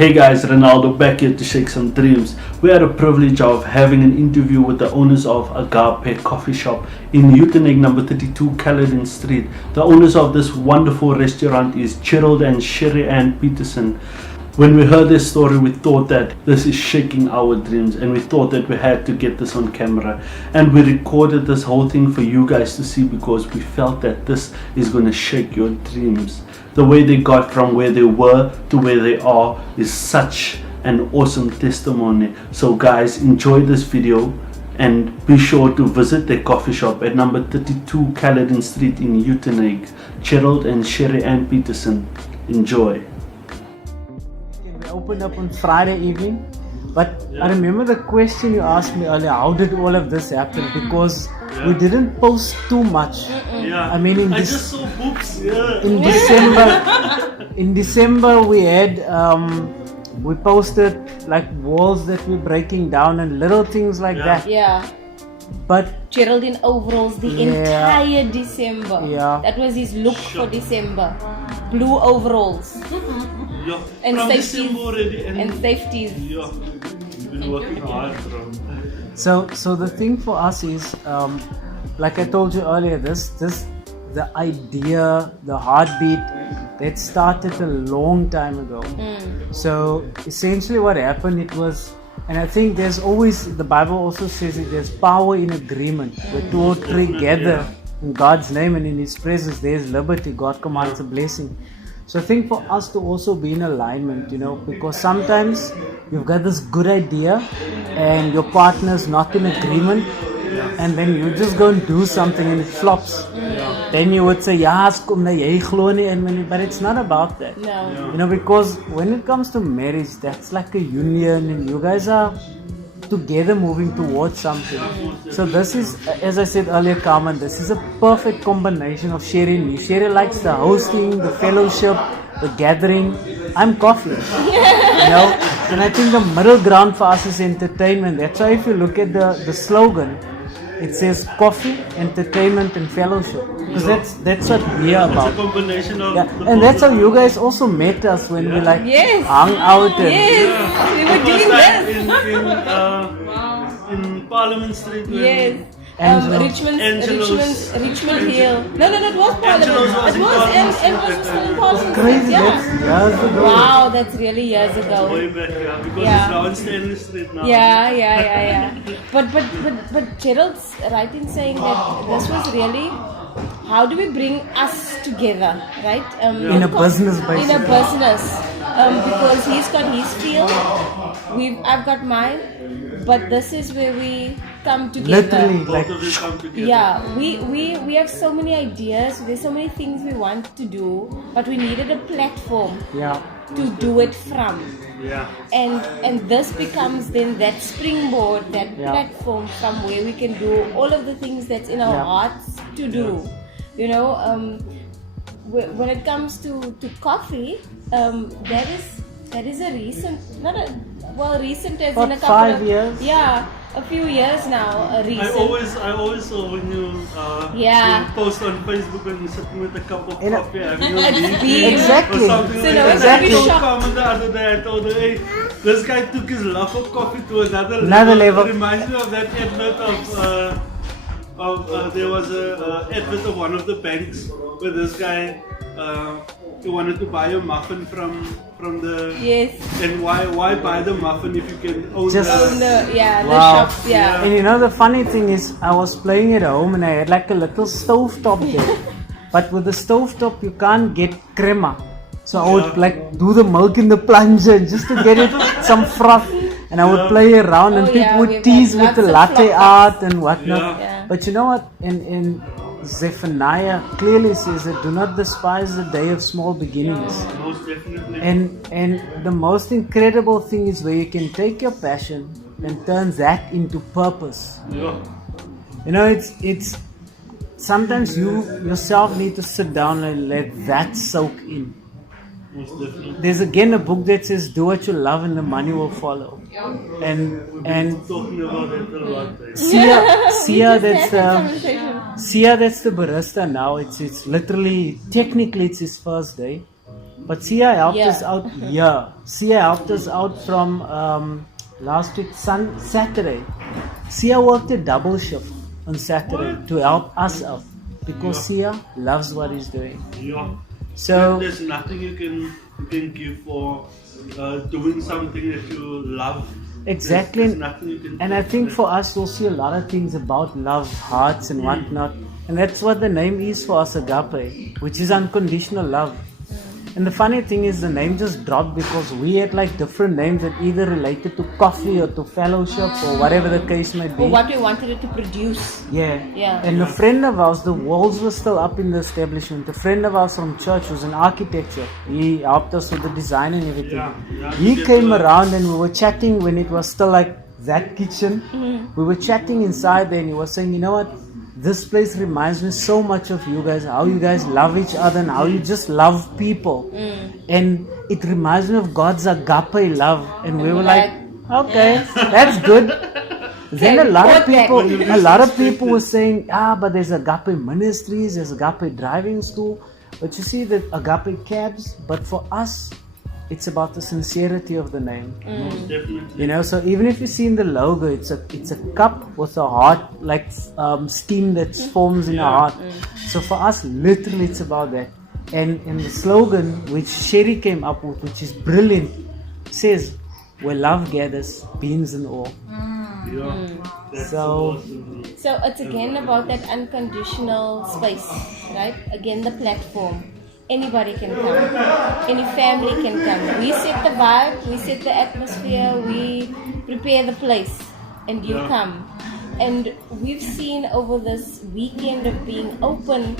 Hey guys, Ronaldo back here to shake some dreams. We had a privilege of having an interview with the owners of Agape coffee shop in Uitenhage number 32 Gerald Street. The owners of this wonderful restaurant is Gerald and Sheri-Ann Pietersen. When we heard this story, we thought that this is shaking our dreams, and we thought that we had to get this on camera, and we recorded this whole thing for you guys to see because we felt that this is going to shake your dreams. The way they got from where they were to where they are is such an awesome testimony. So guys, enjoy this video and be sure to visit their coffee shop at number 32 Gerald Street in Uitenhage. Gerald and Sheri-Ann Pietersen. Enjoy. We opened up on Friday evening, but I remember the question you asked me earlier, how did all of this happen? Because we didn't post too much. Yeah. I mean, I just saw boobs. Yeah. in December we had we posted like walls that we're breaking down and little things like that. Yeah. But Gerald in overalls the entire December. Yeah. That was his look for December. Blue overalls. Yeah. And From safeties. December already. And safeties. Yeah. We've been working hard from. So the thing for us is, like I told you earlier, the idea, the heartbeat, that started a long time ago. So essentially what happened, it was, and I think there's always, the Bible also says it, there's power in agreement. We're two or three gather in God's name and in His presence, there's liberty. God commands a blessing. So I think for us to also be in alignment, because sometimes you've got this good idea and your partner's not in agreement, and then you just go and do something and it flops. Then you would say, but it's not about that. No. Because when it comes to marriage, that's like a union and you guys are together moving towards something. So this is, as I said earlier, Carmen, this is a perfect combination of Sheri and me. Sheri likes the hosting, the fellowship, the gathering. I'm coffee. And I think the middle ground for us is entertainment. That's why if you look at the slogan, it says coffee, entertainment and fellowship. Because that's what we are about. It's a combination of and that's how you guys also met us when we hung out and We were doing this. in Parliament Street. Yes. Richmond Hill. No, it was Angelo's Parliament. was It in was, Parliament and it was still in Parliament. crazy. Yeah. That's years ago. Wow, that's really years ago. Way back, because Yeah. it's now in Stanley Street now. Yeah. But Gerald's right in saying that this was really, how do we bring us together, right? In a business, basically. In a business. Because he's got his field, I've got mine, but this is where we come together. Literally, like, Both of them come together. Yeah, we have so many ideas, there's so many things we want to do, but we needed a platform to do it from. Yeah. And this becomes then that springboard, that platform from where we can do all of the things that's in our hearts to do. When it comes to coffee, that is a recent, recent as in a couple 5 of years. Yeah, a few years now. Recent. I always saw when you post on Facebook when you're sitting with a cup of coffee having a beer Exactly. or something So like no, that. it's I very told shocked. Carmen the other day, I told her, hey, this guy took his love for coffee to another level. It reminds me of that advert of there was a advert of one of the banks where this guy he wanted to buy a muffin from the and why buy the muffin if you can own Just the Wow. shops, yeah. And the funny thing is, I was playing at home and I had like a little stove top there. But with the stove top, you can't get crema. So I would like do the milk in the plunger just to get it some froth. And I would play around and people would tease with the latte art and whatnot. Yeah. But you know what? In Zephaniah clearly says that do not despise the day of small beginnings. Most definitely. And the most incredible thing is where you can take your passion and turn that into purpose. It's sometimes you yourself need to sit down and let that soak in. Most definitely. There's again a book that says do what you love and the money will follow. And Talking about it a lot. Sia, that's the barista now. It's literally, technically it's his first day. But Sia helped Yeah. us out here. Sia helped us out from last week, Saturday. Sia worked a double shift on Saturday to help us out because Sia loves what he's doing. Yeah. So There's nothing you can give for doing something that you love. exactly, There's nothing you can and I think for us we'll see a lot of things about love, hearts, and whatnot, and that's what the name is for us, Agape, which is unconditional love. And the funny thing is, the name just dropped because we had like different names that either related to coffee or to fellowship or whatever the case might be. Or what we wanted it to produce. Yeah. Yeah. And a friend of ours, the walls were still up in the establishment. A friend of ours from church who's an architecture. He helped us with the design and everything. Yeah, He came around and we were chatting when it was still like that kitchen. We were chatting inside there and he was saying, you know what? This place reminds me so much of you guys, how you guys love each other and how you just love people. And it reminds me of God's agape love. And we were like, okay, that's good. Then a lot of people were saying, but there's Agape Ministries, there's Agape Driving School. But you see the Agape cabs, but for us, it's about the sincerity of the name. Most definitely. You know, so even if you see in the logo, it's a cup with a heart, like steam that forms in a heart. So for us, literally, it's about that. And the slogan which Sheri came up with, which is brilliant, says, "Where love gathers, beings and all." Yeah. That's So- awesome. So it's again about that unconditional space, right? Again, the platform. Anybody can come. Any family can come. We set the vibe, we set the atmosphere, we prepare the place, and you come. And we've seen over this weekend of being open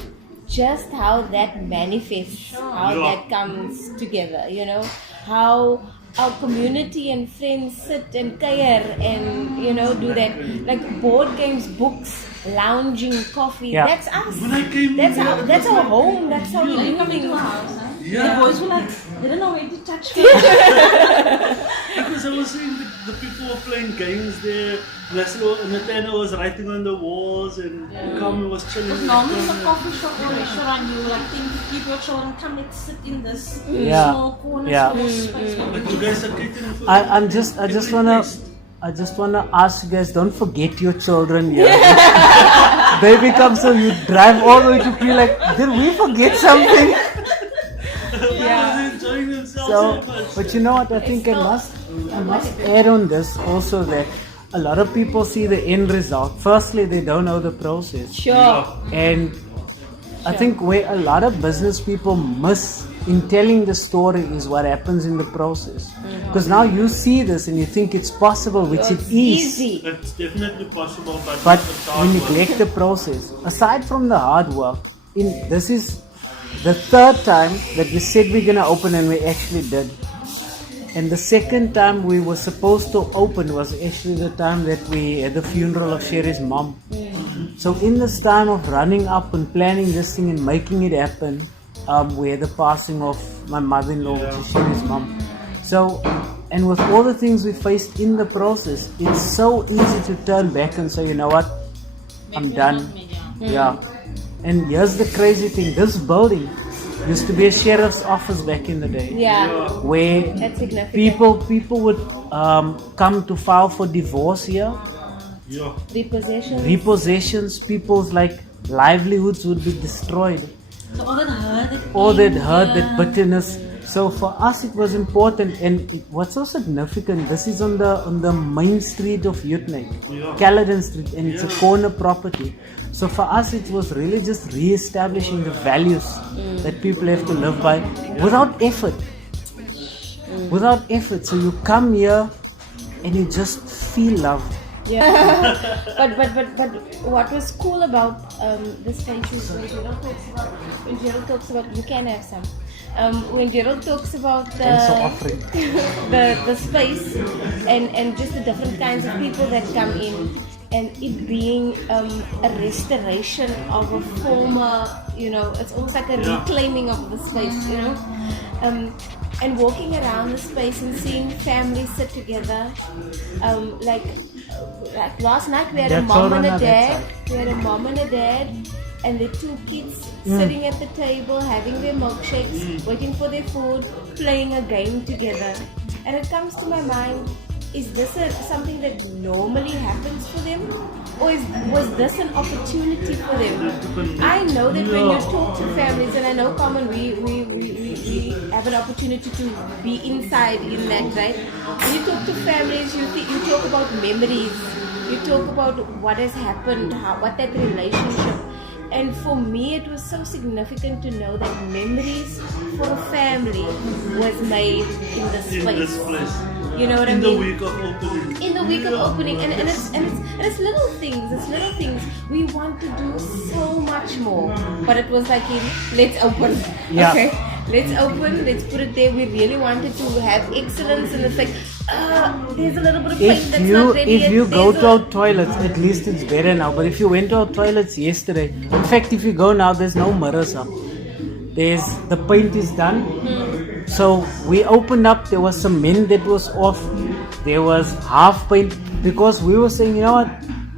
just how that manifests, how that comes together, you know, how our community and friends sit and care and, you know, do that. Like board games, books, lounging, coffee. Yeah. That's us. When I came That's our home. That's how we You do come into a things. house, huh? Yeah. The boys were like, they don't know where to touch me. Because I was seeing the people were playing games there. Nathaniel was writing on the walls and Carmen was chilling. Because in the normally it's a corner. coffee shop or restaurant, you like think to keep your children, come let's sit in this Yeah. small corner, Yeah. small space. But you guys are catering for I just wanna ask you guys, don't forget your children here. They become so you drive all the way to feel like, did we forget something? Everyone's enjoying themselves So, so much. but you know what? I think I must add on this also that a lot of people see the end result. Firstly, they don't know the process, Sure. and I think where a lot of business people miss in telling the story is what happens in the process. Because now you see this and you think it's possible, which it is. Easy. It's definitely possible, But it's we hard work. neglect the process. Aside from the hard work, this is the third time that we said we're gonna open and we actually did. And the second time we were supposed to open was actually the time that we had the funeral of Sheri's mom. So in this time of running up and planning this thing and making it happen, we had the passing of my mother-in-law, which is Sheri's mom. So, and with all the things we faced in the process, it's so easy to turn back and say, you know what, I'm done. Yeah. And here's the crazy thing, this building used to be a sheriff's office back in the day. Yeah. Where That's significant. people would come to file for divorce here, Yeah. Repossession. repossessions, people's like livelihoods would be destroyed. So all that hurt, All that hurt, that bitterness. So for us it was important, and what's so significant, this is on the main street of Utrecht, Caledon Street, and it's a corner property. So for us it was really just re-establishing the values that people have to live by without effort. Without effort. So you come here and you just feel loved. Yeah. but what was cool about this space is when Gerald talks about you can have some. When Gerald talks about And so offering. the space and just the different kinds of people that come in, and it being a restoration of a former, you know, it's almost like a reclaiming of the space, you know, and walking around the space and seeing families sit together, like last night we had a Their mom and children a are that dad. side. We had a mom and a dad and the two kids sitting at the table, having their milkshakes, waiting for their food, playing a game together. And it comes to my mind, is this something that normally happens for them? Or was this an opportunity for them? I know that when you talk to families, and I know Common, we have an opportunity to be inside in that, right? When you talk to families, you talk about memories, you talk about what has happened, what that relationship. And for me, it was so significant to know that memories for a family was made in this place. You know what I mean? In the week of opening. In the week of opening, and it's little things. It's little things. We want to do so much more, but it was like, let's open. Yeah. Okay, let's open. Let's put it there. We really wanted to have excellence, and it's like, there's a little bit of paint that's not ready yet. If you go to our toilets, at least it's better now. But if you went to our toilets yesterday, in fact, if you go now, there's no mirrors up. The paint is done. So we opened up. There was some cement that was off. There was half paint because we were saying, you know what,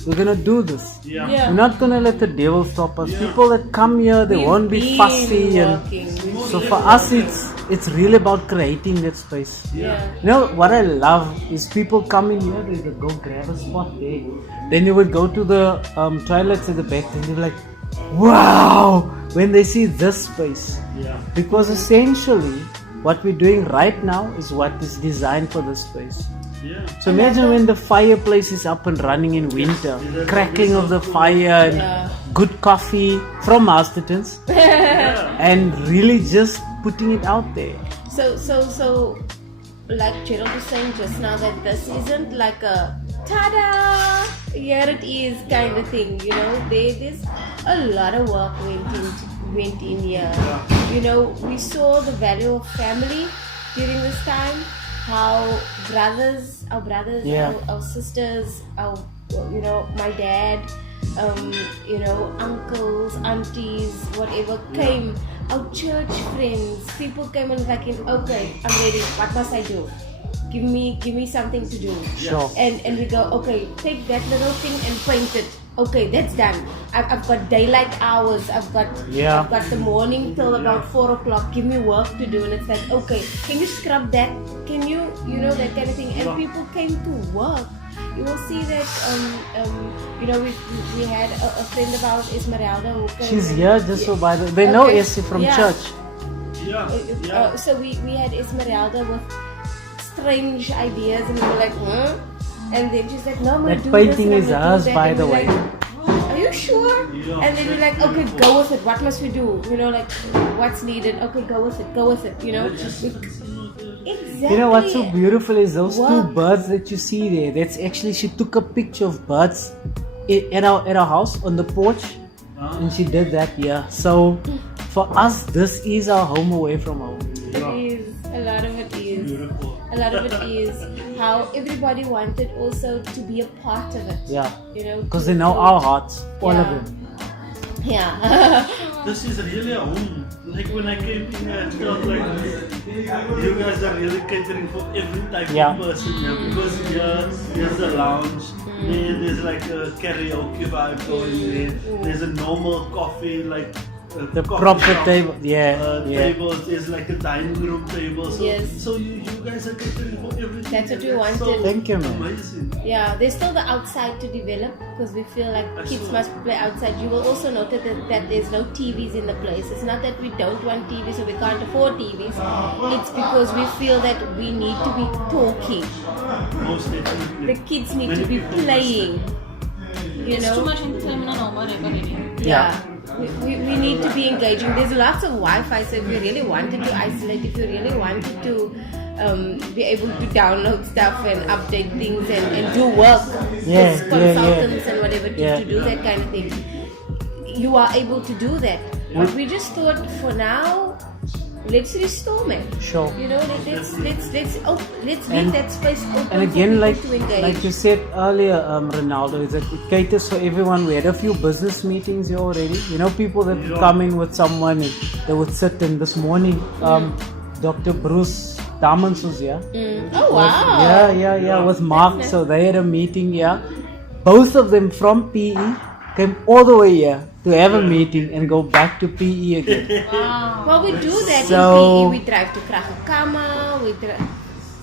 we're gonna do this. Yeah. We're not gonna let the devil stop us. People that come here, they won't be fussy, and so for us, it's really about creating that space. Yeah. You know what I love is people come in here, they would go grab a spot there. Then they would go to the toilets at the back, and they're like, wow, when they see this space. Yeah. Because essentially, what we're doing right now is what is designed for this space. Yeah. So imagine when the fireplace is up and running in winter, crackling of the fire and good coffee from Masterton's, and really just putting it out there. So, like Gerald was saying just now, that this isn't like a ta-da, here it is kind of thing. You know, there's a lot of work went in here. You know, we saw the value of family during this time. How our brothers, our sisters, my dad, uncles, aunties, whatever came, our church friends, people came and like, okay, I'm ready. What must I do? Give me something to do. Sure. And we go, okay, take that little thing and paint it. Okay, that's done. I've got daylight hours. I've got the morning till about 4 o'clock. Give me work to do, and it's like, okay, can you scrub that? Can you that kind of thing? And people came to work. You will see that we had a friend of ours, Esmeralda, who came. She's here just so by the they know Essie from church. Yeah. So we had Esmeralda with strange ideas, and we were like, huh? And then she's like, no, that painting is hers, by the way. Are you sure? Yeah. And then we're like, okay, go with it. What must we do? Like, what's needed? Okay, go with it. Exactly. You know what's so beautiful is those two birds that you see there. That's actually, she took a picture of birds at our house on the porch, and she did that. Yeah. So for us, this is our home away from home. It is. A lot of it is. Beautiful. A lot of it is how everybody wanted also to be a part of it. Yeah. Because to they know our hearts, all of them. Yeah. This is really a home. Like when I came in, I felt like you guys are really catering for every type of person here. Because here's the lounge, there's like a karaoke vibe going there. There's a normal coffee, like the proper table, tables. There's like a dining room table. So, Yes. so you guys are catering for everything. That's what we wanted. So Thank you, man. Amazing. Yeah, there's still the outside to develop because we feel like kids must play outside. You will also notice that there's no TVs in the place. It's not that we don't want TVs or we can't afford TVs. It's because we feel that we need to be talking. Most definitely. The kids need to be playing. It's too much entertainment and all already. Yeah. We need to be engaging. There's lots of Wi-Fi, so if you really wanted to isolate, if you really wanted to be able to download stuff and update things and do work with consultants and whatever to do that kind of thing, you are able to do that. But we just thought for now, let's restore, man. Sure. Let's leave that space open. And again, for like people to engage. you said earlier, Ronaldo, is that it caters for everyone. We had a few business meetings here already. People that would come in with someone and they would sit in. This morning, Dr. Bruce Damans was here. Oh wow! With Mark. So they had a meeting. Both of them from PE. came all the way here to have a meeting and go back to PE again. Wow. Well, we do that So- in PE. We drive to Kragekama.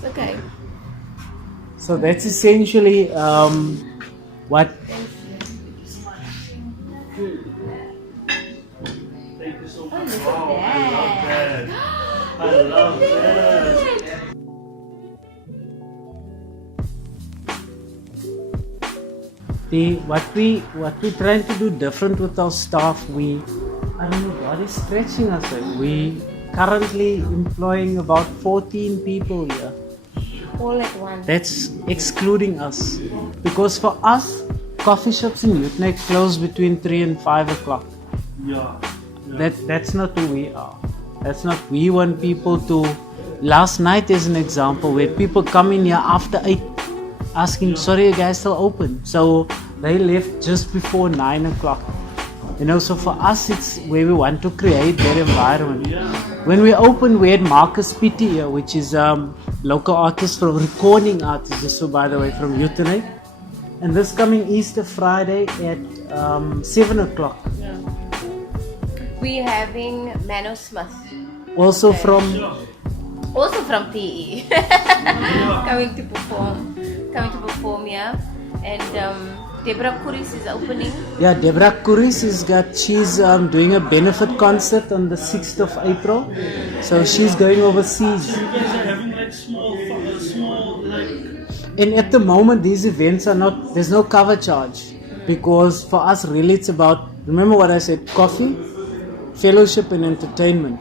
Okay. So that's essentially what. Thank you so Oh, much. look Wow, at I love that. that. I love that. What we trying to do different with our staff, I don't know, God is stretching us. Right? We currently employing about 14 people here. All at once. That's excluding us. Because for us, coffee shops in Utrecht close between 3 and 5 o'clock. Yeah. That's not who we are. That's not, we want people to, last night is an example where people come in here after 8 asking, sorry, you guys still open? So they left just before 9 o'clock. You know, so for us, it's where we want to create that environment. When we opened, we had Marcus Pitti here, which is local artist from recording artist, just so by the way, from Utrecht. And this coming Easter Friday at 7 o'clock. We're having Mano Smith. Also Okay. from, Also from PE. coming to perform here. And Deborah Kuris is opening. yeah, Deborah Kuris she's doing a benefit concert on the 6th of April. So she's going overseas. You guys are having like small like. And at the moment, these events are not, there's no cover charge. Because for us, really, it's about, remember what I said, coffee, fellowship, and entertainment.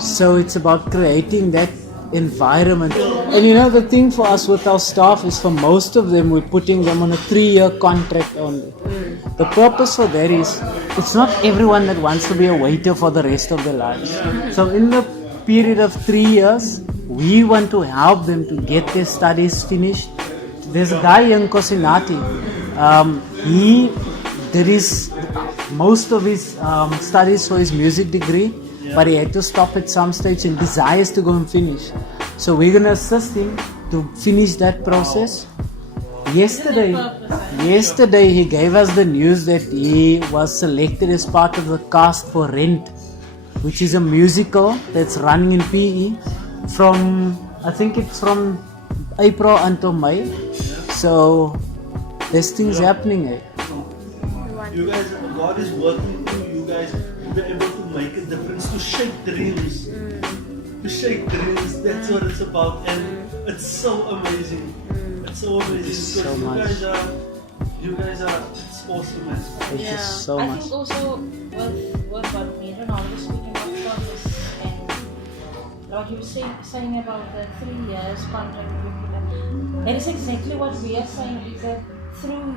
So it's about creating that environment. And you know, the thing for us with our staff is for most of them, we're putting them on a 3-year contract only. The purpose for that is, it's not everyone that wants to be a waiter for the rest of their lives. So in the period of 3 years, we want to help them to get their studies finished. There's a guy in Kosinati. He did most of his studies for his music degree, but he had to stop at some stage and desires to go and finish. So we're going to assist him to finish that process. Yesterday he gave us the news that he was selected as part of the cast for Rent, which is a musical that's running in PE from, I think it's from April until May. So there's things happening. You guys, God is working through you guys to be able to make a difference, to shake dreams. To shake dreams, that's what it's about. And it's so amazing. It's so amazing because so much. you guys are, it's awesome, man. Thank you so I much. think also with what me and Ronaldo was speaking about service and what you were saying about the 3 years contract, that is exactly what we are saying, is that through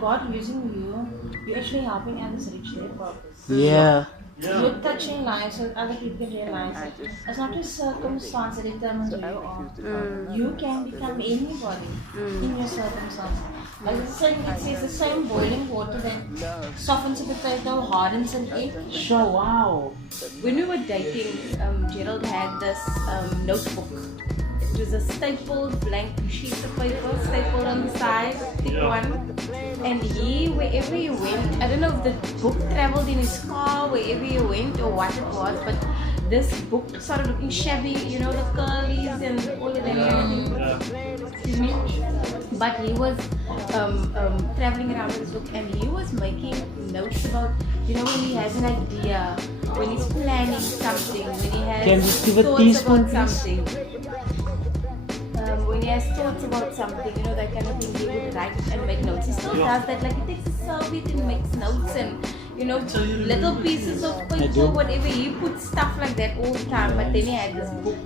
God using you, you're actually helping others reach their purpose. Yeah. You're touching lives so other people can realize it's not a circumstance that determines who you are. You can become anybody in your circumstance. Like it says the same boiling water that softens a potato, hardens an egg. Sure, wow. When we were dating, Gerald had this notebook. It was a stapled blank sheet of paper, stapled on the side, thick one. And wherever he went, I don't know if the book traveled in his car, wherever he went or what it was, but this book started looking shabby, you know, the curlies and all of that kind of thing. Excuse me. But he was traveling around with his book and he was making notes about, you know, when he has an idea, when he's planning something, when he has Can you give a thoughts teaspoon, about please? something. When he has thoughts about something, you know, that kind of thing, he would write and make notes. He still does that, like he takes a serviette and makes notes and, you know, little pieces of paper, whatever. He puts stuff like that all the time, but then he had this book.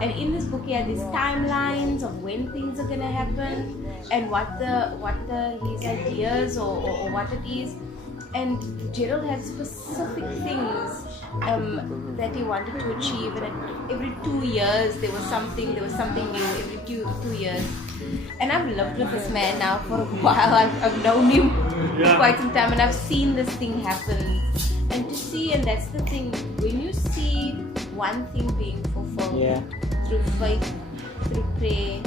And in this book he had these timelines of when things are gonna happen and what his ideas or what it is. And Gerald had specific things that he wanted to achieve, and every 2 years there was something new every two years. And I've lived with this man now for a while. I've known him for quite some time, and I've seen this thing happen. And to see, and that's the thing, when you see one thing being fulfilled through faith, through prayer,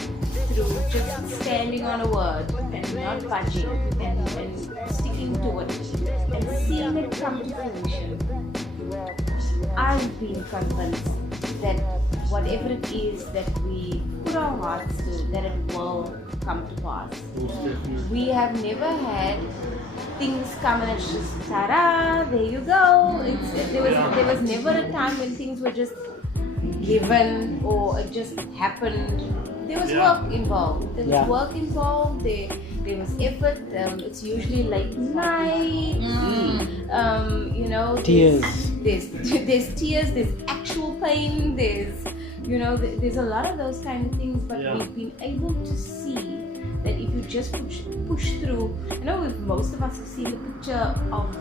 through just standing on a word and not budging and sticking to it and seeing it come to fruition, I've been convinced that whatever it is that we put our hearts to, that it will come to pass. We have never had things come and it's just ta-da, there you go. There was never a time when things were just given or it just happened. There was work involved. There was work involved. There was effort. It's usually late night. You know, Tears. There's tears. There's actual pain. There's a lot of those kind of things. But we've been able to see that if you just push through. You know, most of us have seen the picture of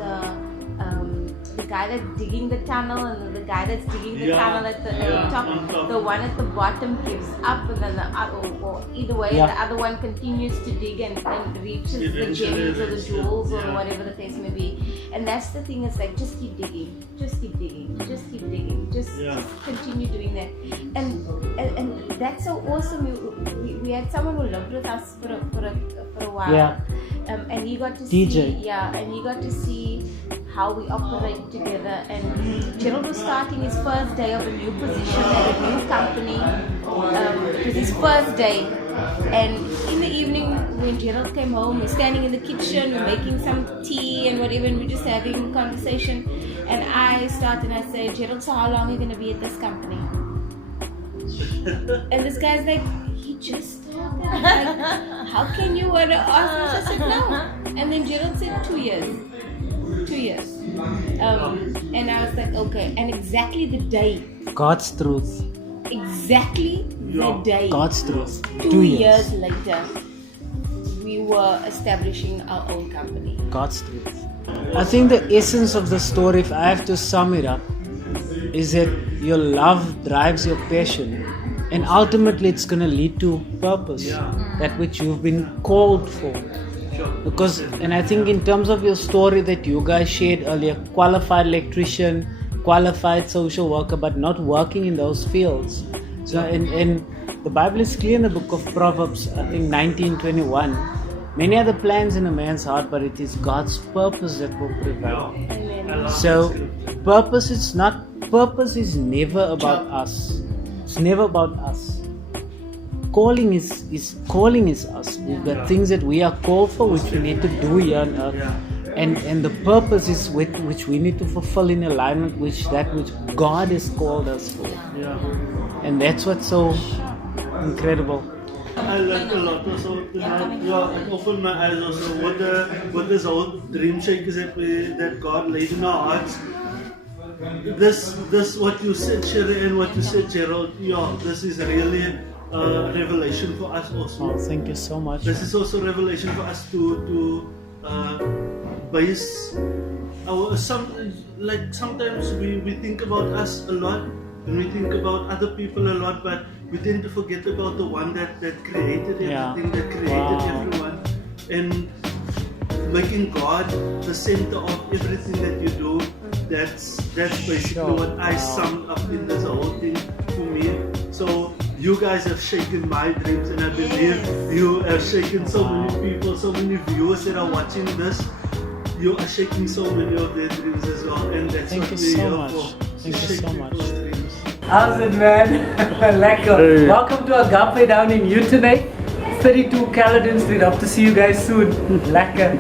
the guy that's digging the tunnel and the guy that's digging the tunnel at the top. The one at the bottom gives up, and then the other, or either way, the other one continues to dig and reaches the gems or the jewels or whatever the case may be. And that's the thing. It's like just keep digging, just keep digging, just keep digging, just continue doing that. And that's so awesome. We had someone who lived with us for a while. Yeah. And he got to DJ. see, and he got to see how we operate together. And Gerald was starting his first day of a new position at a new company. It was his first day. And in the evening, when Gerald came home, we're standing in the kitchen, we're making some tea and whatever, and we're just having a conversation. And I start and I say, Gerald, so how long are you going to be at this company? And this guy's like, he just started. Like, how can you want to ask me? I said, no. And then Gerald said 2 years. 2 years. And I was like, okay. And exactly the day. God's truth. Exactly the day. God's truth. 2 years later, we were establishing our own company. God's truth. I think the essence of the story, if I have to sum it up, is that your love drives your passion, and ultimately it's going to lead to purpose, that which you've been called for. Because, and I think in terms of your story that you guys shared earlier, qualified electrician, qualified social worker, but not working in those fields. So, and the Bible is clear in the book of Proverbs, I think 19:21. Many are the plans in a man's heart, but it is God's purpose that will prevail. So, purpose is never about us. It's never about us. Calling is us. We've got things that we are called for, which we need to do here on earth. And the purpose is which we need to fulfill in alignment with that which God has called us for. And that's what's so incredible. I learned a lot also. It opened my eyes also. What this whole dream shakers that God laid in our hearts. This what you said, Sheri-Ann, what you said, Gerald. This is really revelation for us also. Oh, thank you so much. This is also revelation for us to base our sometimes we think about us a lot and we think about other people a lot, but we tend to forget about the one that created everything, that created everyone, and making God the center of everything that you do. That's basically what I summed up in this whole thing for me. So you guys have shaken my dreams, and I believe you have shaken so many people, so many viewers that are watching this. You are shaking so many of their dreams as well, and that's what we're here for. Thank you so much. How's it, man? Lekker. Hey. Welcome to Agape down in Utenek, 32 Caledon Street. Hope to see you guys soon. Lekker.